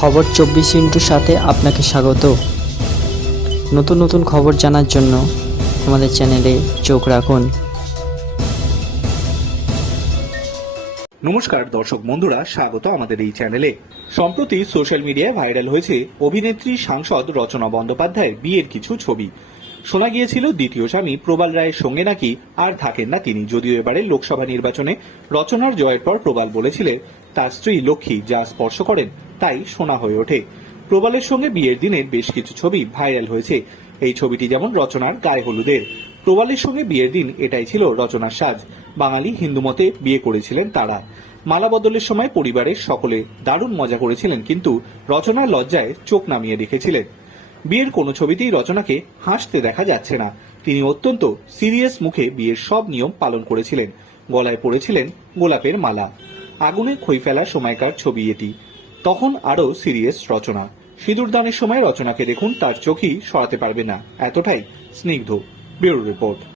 খবর চব্বিশ ইন্টুর সাথে আপনাকে স্বাগত। নতুন নতুন খবর জানার জন্য আমাদের চ্যানেলে চোখ রাখুন। নমস্কার দর্শক বন্ধুরা, স্বাগত আমাদের এই চ্যানেলে। সম্প্রতি সোশ্যাল মিডিয়ায় ভাইরাল হয়েছে অভিনেত্রী সাংসদ রচনা বন্দ্যোপাধ্যায়ের বিয়ের কিছু ছবি। শোনা গিয়েছিল দ্বিতীয় স্বামী প্রবাল রায়ের সঙ্গে নাকি আর থাকেন না তিনি, যদিও এবারে লোকসভা নির্বাচনে রচনার জয়ের পর প্রবাল বলেছিলেন, তার স্ত্রী লক্ষ্মী যা স্পর্শ করেন। তাই শোনা হয়ে ওঠে। প্রবালের সঙ্গে বিয়ের দিনের বেশ কিছু ছবি ভাইরাল হয়েছে। এই ছবিটি যেমন রচনার গায়ে হলুদের। প্রবালের সঙ্গে বিয়ের দিন এটাই ছিল রচনার সাজ। বাঙালি হিন্দু মতে বিয়ে করেছিলেন তারা। মালা বদলের সময় পরিবারের সকলে দারুণ মজা করেছিলেন কিন্তু রচনার লজ্জায় চোখ নামিয়ে রেখেছিলেন। বিয়ের কোনো ছবিতেই রচনাকে হাসতে দেখা যাচ্ছে না। তিনি অত্যন্ত সিরিয়াস মুখে বিয়ের সব নিয়ম পালন করেছিলেন। গলায় পড়েছিলেন গোলাপের মালা। আগুনে খই ফেলার সময়কার ছবি এটি। তখন আরও সিরিয়াস রচনা। সিঁদুরদানের সময় রচনাকে দেখুন, তার চোখই সরাতে পারবে না। এতটাই স্নিগ্ধ। Bureau report.